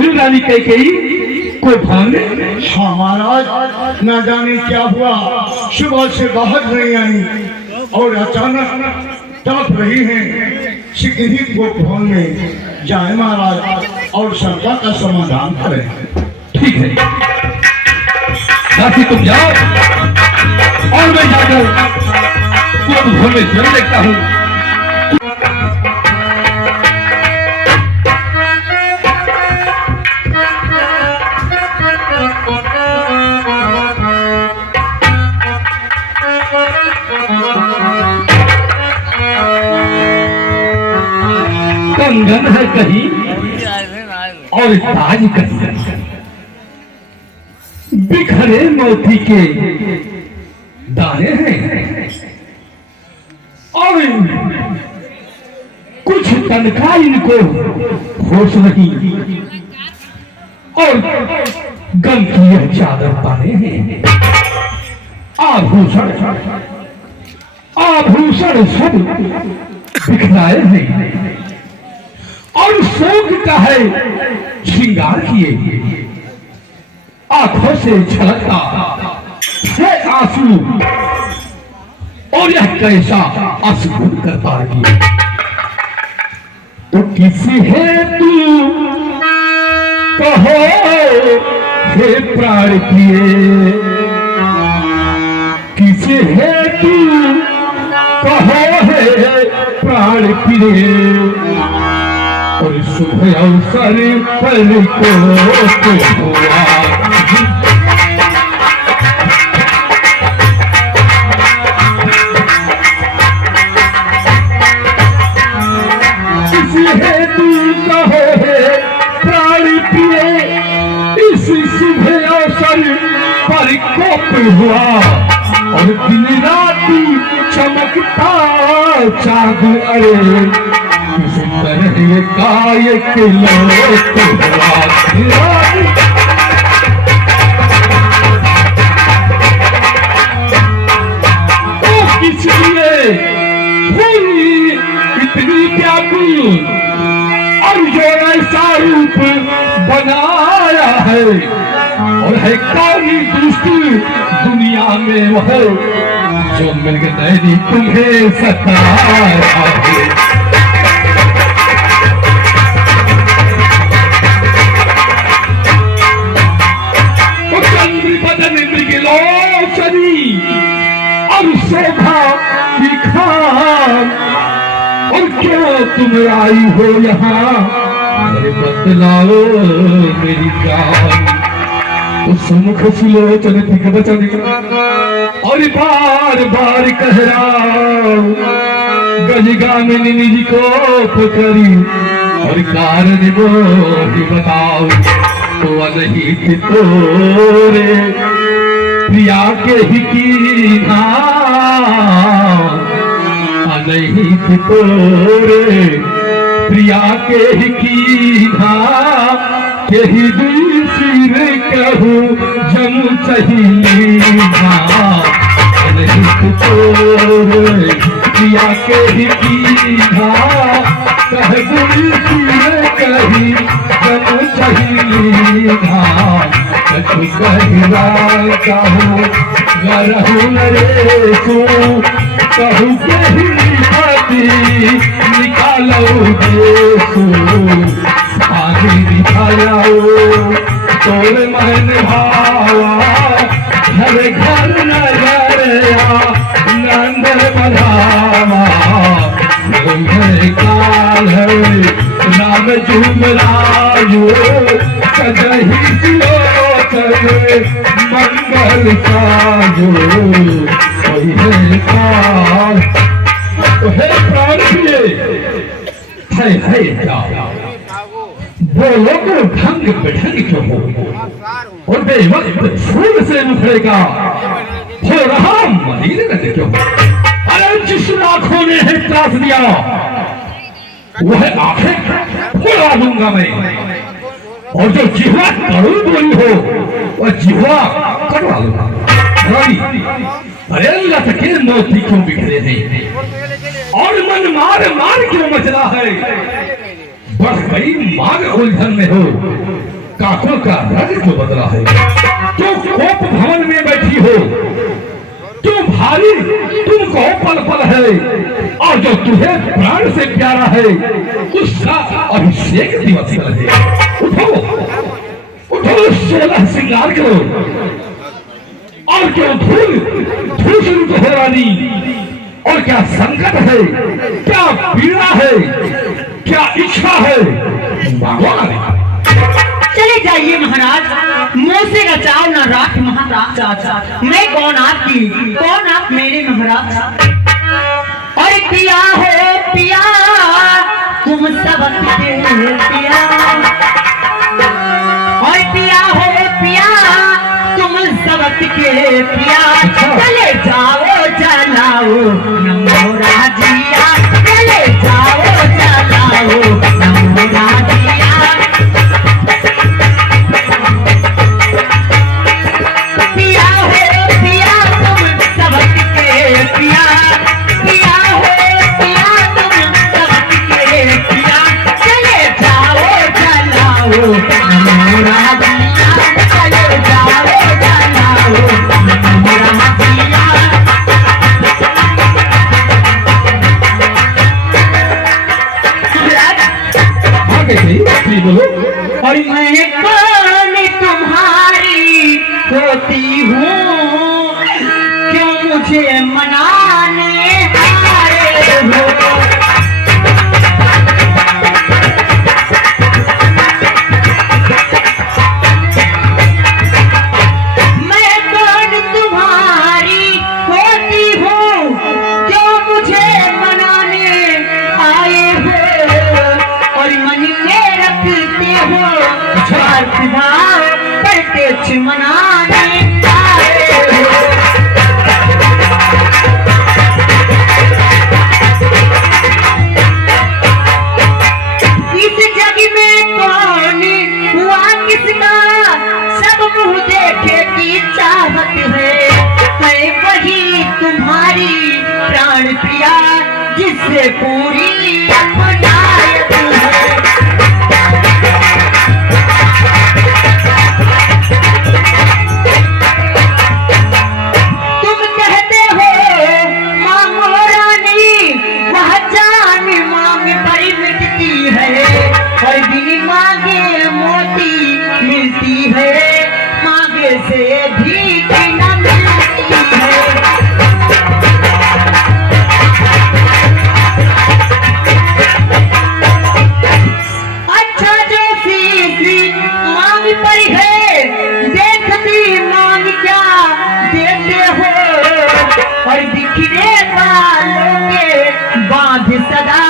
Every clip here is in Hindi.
फूल रानी कैकेयी को भाने। हाँ महाराज, न जाने क्या हुआ, सुबह से बाहर नहीं आई और अचानक तड़प रही हैं। शीघ्र ही वो भवन में जाए महाराज और शंका का समाधान करें। ठीक है दासी, तुम जाओ और मैं जाकर कुछ भवन में जल देखता हूँ। कंगन है कहीं और ताज कहीं, बिखरे मोती के दाने हैं और कुछ तनखा इनको होश नहीं और गम की यह चादर पाने हैं। आभूषण आभूषण सब बिखराए हैं और शोक का है श्रृंगार किए। आंखों से झलकता है आंसू और यह कैसा अशुभ करता किए। तो किसी है तू कहो हे प्राण किए, किसी है तू कहो हे प्राण किए और शुभ अवसर पर को हुआ। किसी हेतु कहो है प्राण पिए, इस शुभ अवसर पर कोप हुआ और दिन राति चमकता चाँद अरे तरह कायक लोक इसलिए इतनी व्याकुल और जो ऐसा रूप बनाया है और है काली दुष्ट दुनिया में वह जो मिलकर तुम्हें सताया है। और शोभा की खान और क्यों तुम आई हो यहाँ, अरे बतलाओ मेरी जान। तो सुमुख सुलोचन थिक बचन और बार बार कह रहा गजगामिनी निज को पुकरी और कारण बोली बताओ। तो अनहित तोरे प्रिया के ही कीना, अनहित तोरे प्रिया के ही कीना, के ही दूसर कहूँ जम चहीना। अनहित तोरे प्रिया के ही कीना, कह दूसर कही जम चहीना। कछु कहला कहूँ गरहु नरेशु, कहूँ के ही पति निकालो देशु। आदि दिखायाओ तोर मन भावा, घर घर नगरया नंद बढ़ावा। तुम्हें काल है नाम झुमरायो, कदही जियो मंगल साजो। है प्राण प्रिय है क्या बोलो को ढंग बैठने क्यों हो और बेवक्त फूल से मुखड़ेगा हो रहा मलिन रहते क्यों। अरे जिस आंखों ने है त्रास दिया वह आंखें फोड़ा दूंगा मैं, और जो जिह्वा कड़ू बोली हो वह जिह्वा कटवा लूंगा। अरे लटके मोती क्यों बिखरे हैं और मन मार मार क्यों मचला है। बस भाई मार उलझन में हो काकों का रंग क्यों बदला है? जो कोप भवन में बैठी हो, जो भारी तुमको पल पल है, और जो तुम्हें प्राण से प्यारा है, उसका अभिषेक दिवस कल है। उठो उठो, 16 श्रृंगार करो। और क्यों धूल धूल शुरू तो हो रानी, और क्या संकट है, क्या पीड़ा है, क्या इच्छा है, मांगो रानी। चले जाइए महाराज, मुंह से रचाओ न राख महाराज। मैं कौन आपकी, कौन आप मेरे महाराज? और पिया हो पिया तुम सब पिया, और पिया हो पिया तुम सब के पिया। चले जाओ जलाओ नमो राजिया, चले जाओ जलाओ नमो राजिया। बोलो। और मैं कौन तुम्हारी होती हूँ, क्यों मुझे मनाने आए हो? मैं कौन तुम्हारी होती हूँ, क्यों मुझे मनाने आए हो? और मन में रखते हो करते मनाने आए हो। इस जग में कौन हुआ किसका, सब मुँह देखे की चाहत है वही तुम्हारी प्राण प्रिया, जिससे पूरी अपनायत है। तुम कहते हो मांगो रानी, वह जान मांग पर मिटती है, और बिन मांगे मोती मिलती है, मांगे से भीख न मिलती है। अच्छा जो सीधी मांग पर है, देखती मांग क्या देते हो, और बिखरे बालों के बांध सदा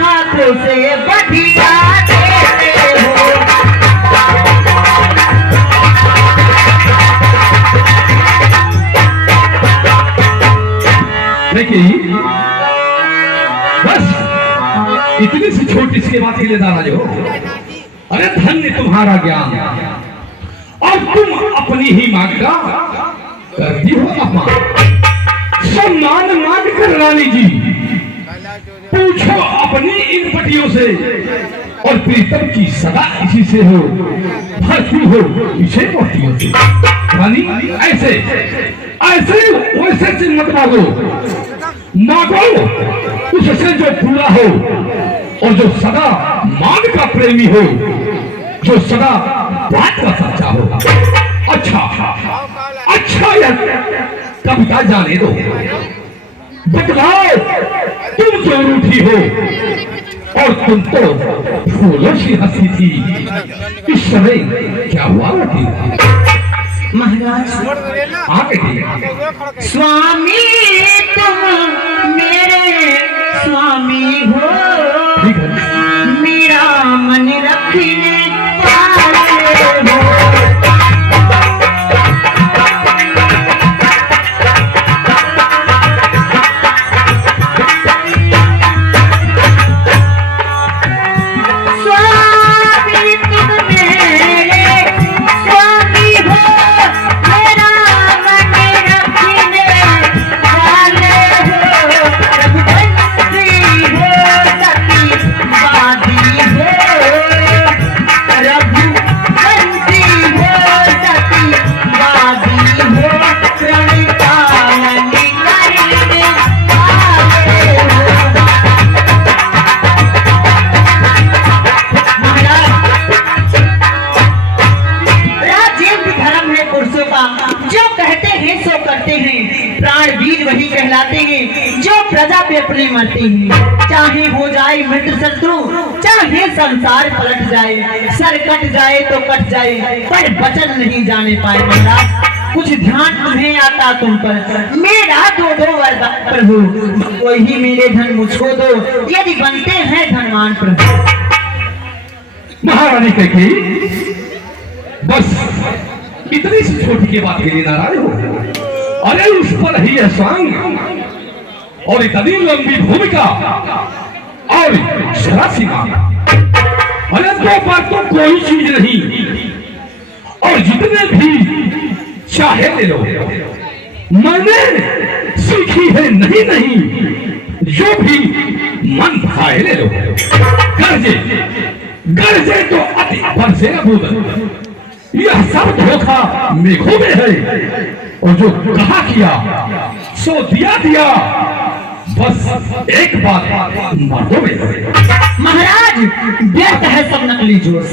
हाथों से बढ़िया देते हो। देखिए, बस इतनी सी छोटी सी बात के लिए नाराज हो? अरे धन्य तुम्हारा ज्ञान, और तुम अपनी ही मांग का करती हो अपमान। सम्मान मांग कर रानी जी पूछो अपनी इन पटियों से, और प्रीतम की सदा इसी से हो, भरती हो इसे मोतियों से। रानी ऐसे ऐसे वैसे से मत मांगो, मांगो उससे जो पूरा हो, और जो सदा मांग का प्रेमी हो, जो सदा बात का सच्चा हो। अच्छा अच्छा यार, कविता जाने दो, बतलाओ तुम क्यों रूठी हो, और तुम तो फूलों सी हंसी थी, इस समय क्या हुआ थी? महाराज आगे स्वामी तुम मेरे स्वामी हो, मेरा मन रखने वाले हो। स्वामी तुम मेरे स्वामी हो, मेरा मन रखने वाले हो। रघुवंशी हो, सती वादी हो, प्रजा पे अपनी मरती है, चाहे हो जाए मित्र शत्रु, चाहे संसार पलट जाए, सर कट जाए तो कट जाए, पर वचन नहीं जाने पाए महाराज। कुछ ध्यान तुम्हें आता तुम पर, मेरा दो वरदान प्रभु, कोई ही मेरे धन मुझको दो, यदि बनते हैं धनवान प्रभु। महारानी कही बस इतनी सी छोटी की बात के लिए नाराज हो? अरे उस पर ही है स्वांग और इतनी लंबी भूमिका और सीमा। अरे दो बात तो कोई चीज नहीं, और जितने भी चाहे ले लो। मैंने सीखी है नहीं जो भी मन भाए ले लो। गर्जे तो अति बरसे अबूद, यह सब धोखा मेघों में है, और जो कहा किया सो दिया, बस एक बात मर्दों में है। महाराज व्यर्थ है सब नकली जोश,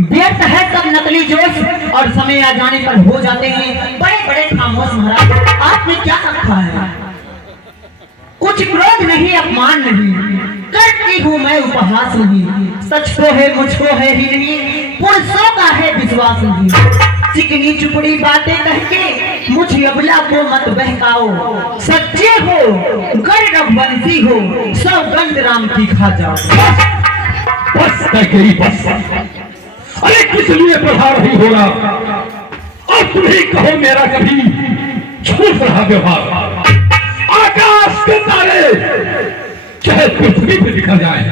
व्यर्थ है सब नकली जोश, और समय आ जाने पर हो जाते हैं बड़े बड़े खामोश। महाराज आपने क्या रखा है? कुछ क्रोध नहीं, अपमान नहीं, करती हूँ मैं उपहास नहीं, सच तो है मुझको है ही नहीं, पुरुषों का है विश्वास नहीं। चिकनी चुपड़ी बातें कह के मुझ अबला को मत बहकाओ, सच्चे हो गर रघुवंशी हो, सौगंध राम की खा जाओ। बस गई बस। अरे किस लिए प्रभाव नहीं हो रहा? अब तुम ही कहो मेरा कभी छूट रहा व्यवहार। आकाश के तारे चाहे पृथ्वी पे बिखर जाए,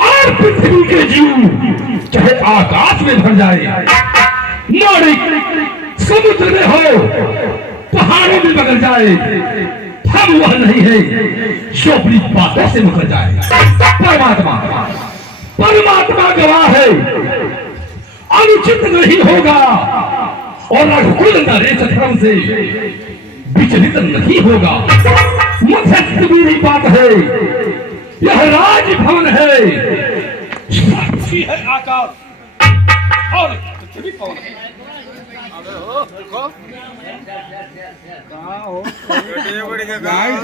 और पृथ्वी के जीव चाहे आकाश में भर जाए, नारिक समुद्र में हो, पहाड़ों में बदल जाए, हम वह नहीं है जो अपनी बातों से मुकर जाए। परमात्मा गवाह है, अनुचित नहीं होगा, और रघुकुल नरेश धर्म से विचलित नहीं होगा। मध्यस्थ मेरी बात है, यह राजभवन है, साक्षी है आकाश और पृथ्वी कौन है? देखो कहाँ हो?